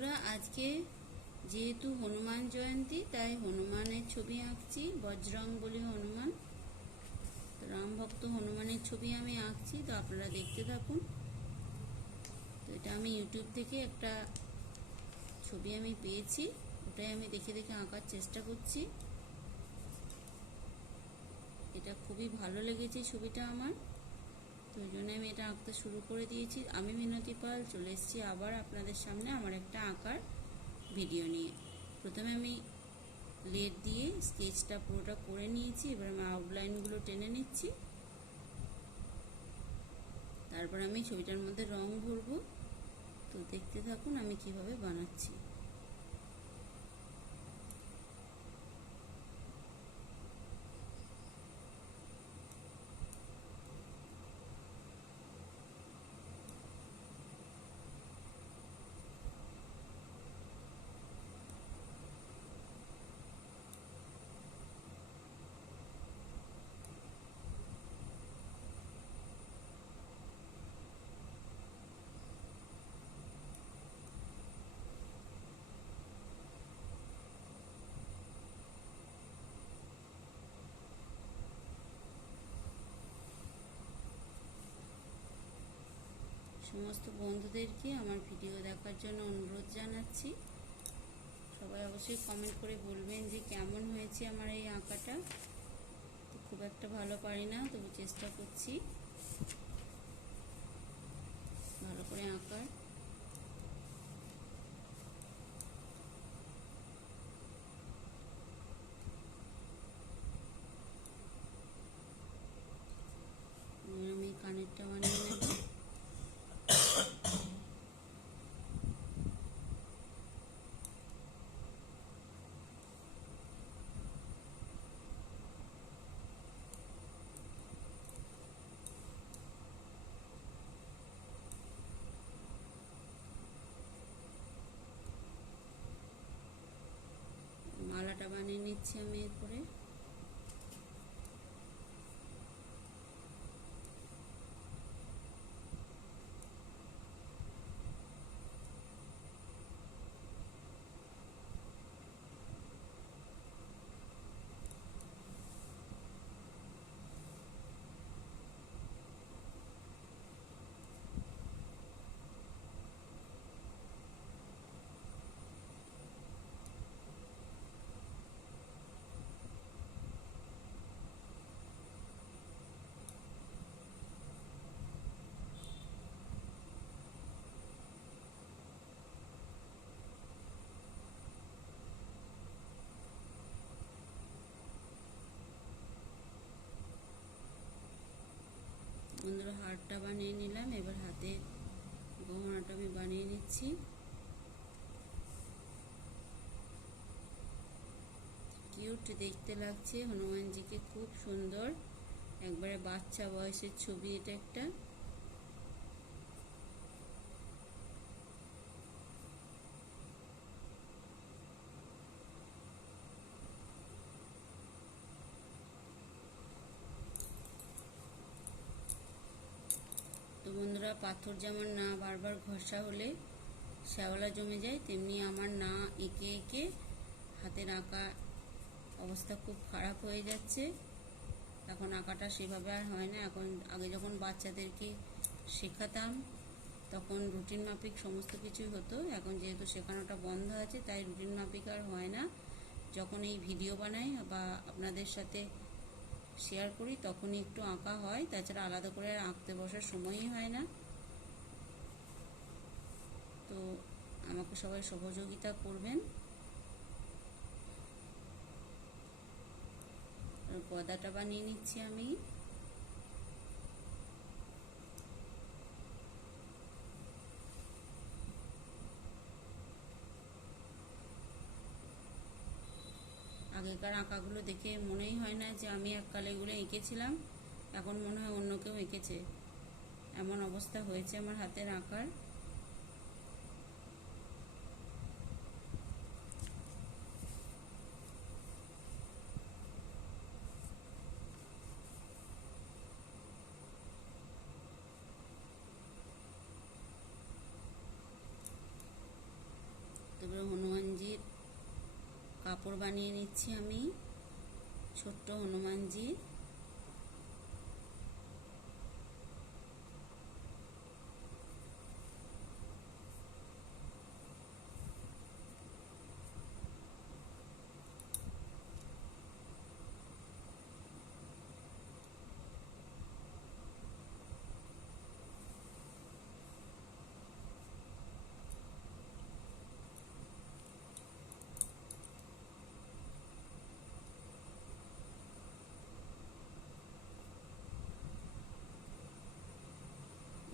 বন্ধুরা, আজকে যেহেতু হনুমান জয়ন্তী, তাই হনুমানের ছবি আঁকছি, বজরং বলি হনুমান। রাম ভক্ত হনুমানের ছবি আমি আঁকছি, তো আপনারা দেখতে থাকুন। তো এটা আমি ইউটিউব থেকে একটা ছবি আমি পেয়েছি, ওটাই আমি দেখে দেখে আঁকার চেষ্টা করছি। এটা খুবই ভালো লেগেছে ছবিটা আমার। ওই জন্য আমি এটা আঁকতে শুরু করে দিয়েছি। আমি মিনতি পাল, চলে এসেছি আবার আপনাদের সামনে আমার একটা আঁকার ভিডিও নিয়ে। প্রথমে আমি লেট দিয়ে স্কেচটা পুরোটা করে নিয়েছি, এবার আমি আউটলাইনগুলো টেনে নিচ্ছি। তারপর আমি ছবিটার মধ্যে রং ভরবো। তো দেখতে থাকুন আমি কীভাবে বানাচ্ছি। সমস্ত বন্ধুদেরকে আমার ভিডিও দেখার জন্য অনুরোধ জানাচ্ছি। সবাই অবশ্যই কমেন্ট করে বলবেন যে কেমন হয়েছে আমার এই আঁকাটা। তো খুব একটা ভালো পারি না, তবু চেষ্টা করছি। ভালো করে আঁকার আমি কানেরটা বানিয়ে নেব মালাটা নিচ্ছি আমি এরপরে বন্ধুরা হারটা বানিয়ে নিলাম। এবার হাতে গহনাটা আমি বানিয়ে নিচ্ছি। কিউট দেখতে লাগছে। হনুমানজিকে খুব সুন্দর। একবারে বাচ্চা বয়সের ছবি এটা একটা তো বন্ধুরা, পাথর যেমন না বারবার ঘষা হলে শ্যাওলা জমে যায়, তেমনি আমার না এঁকে এঁকে হাতের আঁকা অবস্থা খুব খারাপ হয়ে যাচ্ছে। এখন আঁকাটা সেভাবে আর হয় না। এখন আগে যখন বাচ্চাদেরকে শেখাতাম, তখন রুটিন মাফিক সমস্ত কিছুই হতো। এখন যেহেতু শেখানোটা বন্ধ আছে, তাই রুটিন মাফিক আর হয় না। যখন এই ভিডিও বানাই বা আপনাদের সাথে শেয়ার করি, তখনই একটু আঁকা হয়। তাছাড়া আলাদা করে আঁকতে বসার সময়ই হয় না। তো আমাকে সবাই সহযোগিতা করবেন। গদাটা বানিয়ে নিচ্ছি আমি। আগেকার আঁকাগুলো দেখে মনেই হয় না যে আমি এককালে এগুলো এঁকেছিলাম। এখন মনে হয় অন্য কেউ এঁকেছে। এমন অবস্থা হয়েছে আমার হাতের আঁকার। কাপড় বানিয়ে নিচ্ছি আমি ছোট্ট হনুমানজি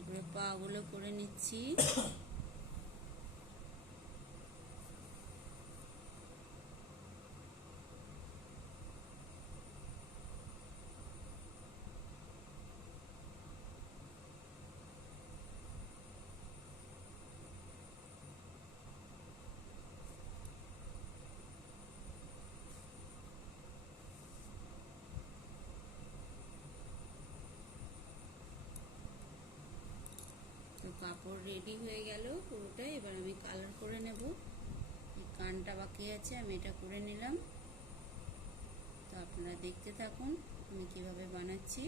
এবারে পাগুলো করে নিচ্ছি তো কাপড় রেডি হয়ে গেল পুরোটাই এবার আমি কালার করে নেব। কানটা বাকি আছে, আমি এটা করে নিলাম। তো আপনারা দেখতে থাকুন আমি কীভাবে বানাচ্ছি।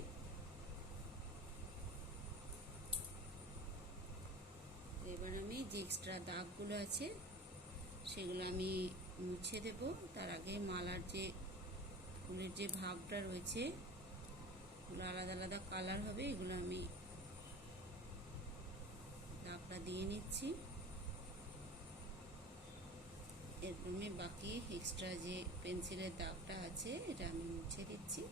এবার আমি যে এক্সট্রা দাগগুলো আছে, সেগুলো আমি মুছে দেব। তার আগে মালার যে ফুলের যে ভাগটা রয়েছে আলাদা আলাদা কালার হবে, এগুলো আমি দাগটা দিয়ে নিচ্ছি। এরপর আমি বাকি এক্সট্রা যে পেন্সিলের দাগটা আছে, এটা আমি মুছে দিচ্ছি।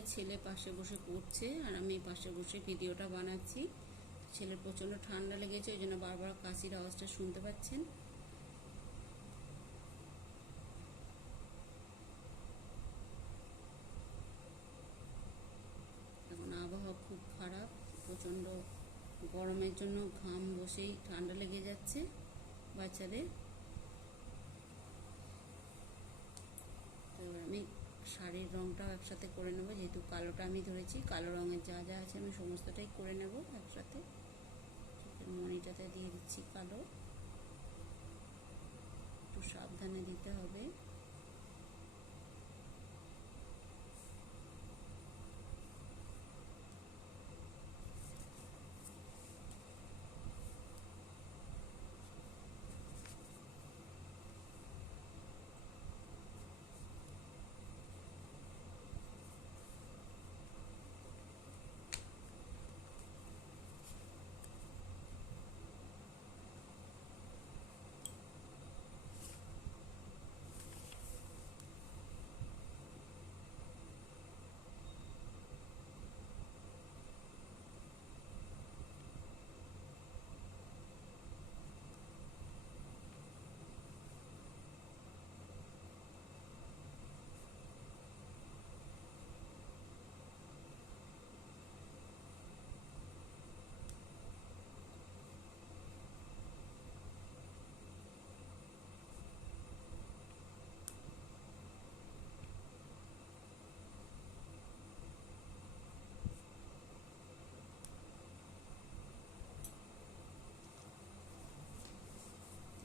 একটা ছেলে পাশে বসে পড়ছে আর আমি পাশে বসে ভিডিওটা বানাচ্ছি। ছেলের প্রচণ্ড ঠান্ডা লেগেছে, ওই জন্য বারবার কাশির আওয়াজটা শুনতে পাচ্ছেন। এখন আবহাওয়া খুব খারাপ, প্রচণ্ড গরমের জন্য ঘাম বসেই ঠান্ডা লেগে যাচ্ছে বাচ্চাদের। এবার আমি শাড়ির রঙটাও একসাথে করে নেব, যেহেতু কালোটা আমি ধরেছি, কালো রঙের যা যা আছে আমি সমস্তটাই করে নেব একসাথে। মনিটাতে দিয়ে দিচ্ছি কালো। একটু সাবধানে দিতে হবে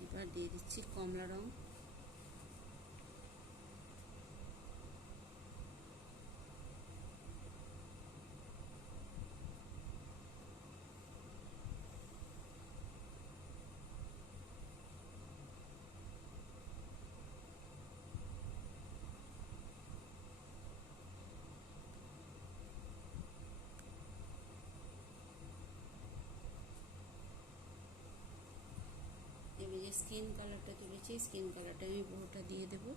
এবার দিয়ে দিচ্ছি কমলা রঙ স্কিন কালারটা তুলেছি স্কিন কালারটা আমি বড়টা দিয়ে দেবো।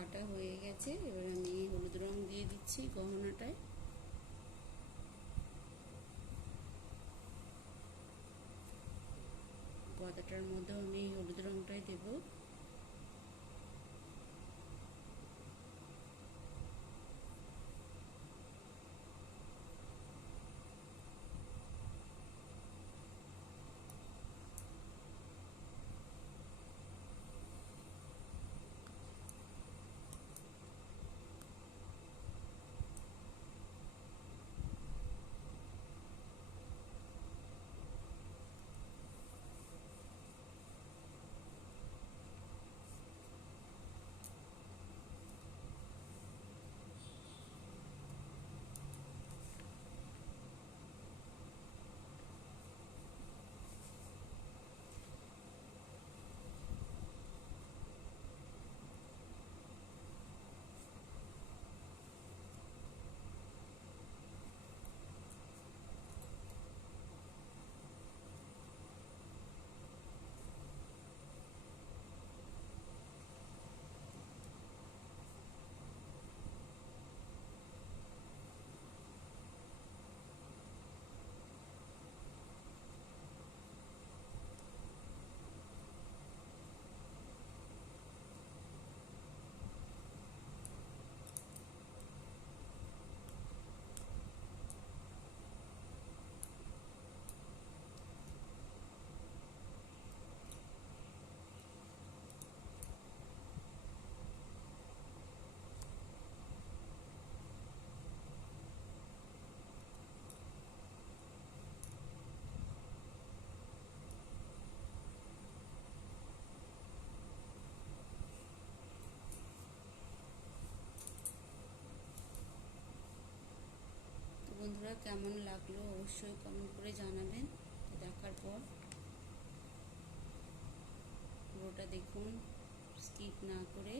পাটা হয়ে গেছে। এবার আমি হলুদ রং দিয়ে দিচ্ছি গহনাটায়। গদাটার মধ্যে আমি হলুদ রংটাই দেবো। কেমন লাগল অবশ্যই কমেন্ট করে জানাবেন। দেখার পর পুরোটা দেখুন স্কিপ না করে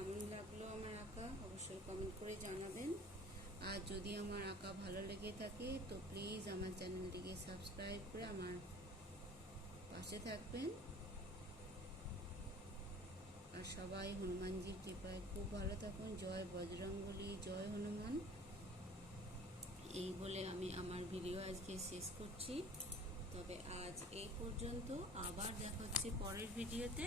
কেমন লাগল আমার আঁকা, অবশ্যই কমেন্ট করে জানাবেন। আর যদি আমার আঁকা ভালো লেগে থাকে, তো প্লিজ আমার চ্যানেলটিকে সাবস্ক্রাইব করে আমার পাশে থাকবেন। আর সবাই হনুমানজির কৃপায় খুব ভালো থাকুন। জয় বজরঙ্গলি জয় হনুমান। এই বলে আমি আমার ভিডিও আজকে শেষ করছি। তবে আজ এই পর্যন্ত আবার দেখা হচ্ছে পরের ভিডিওতে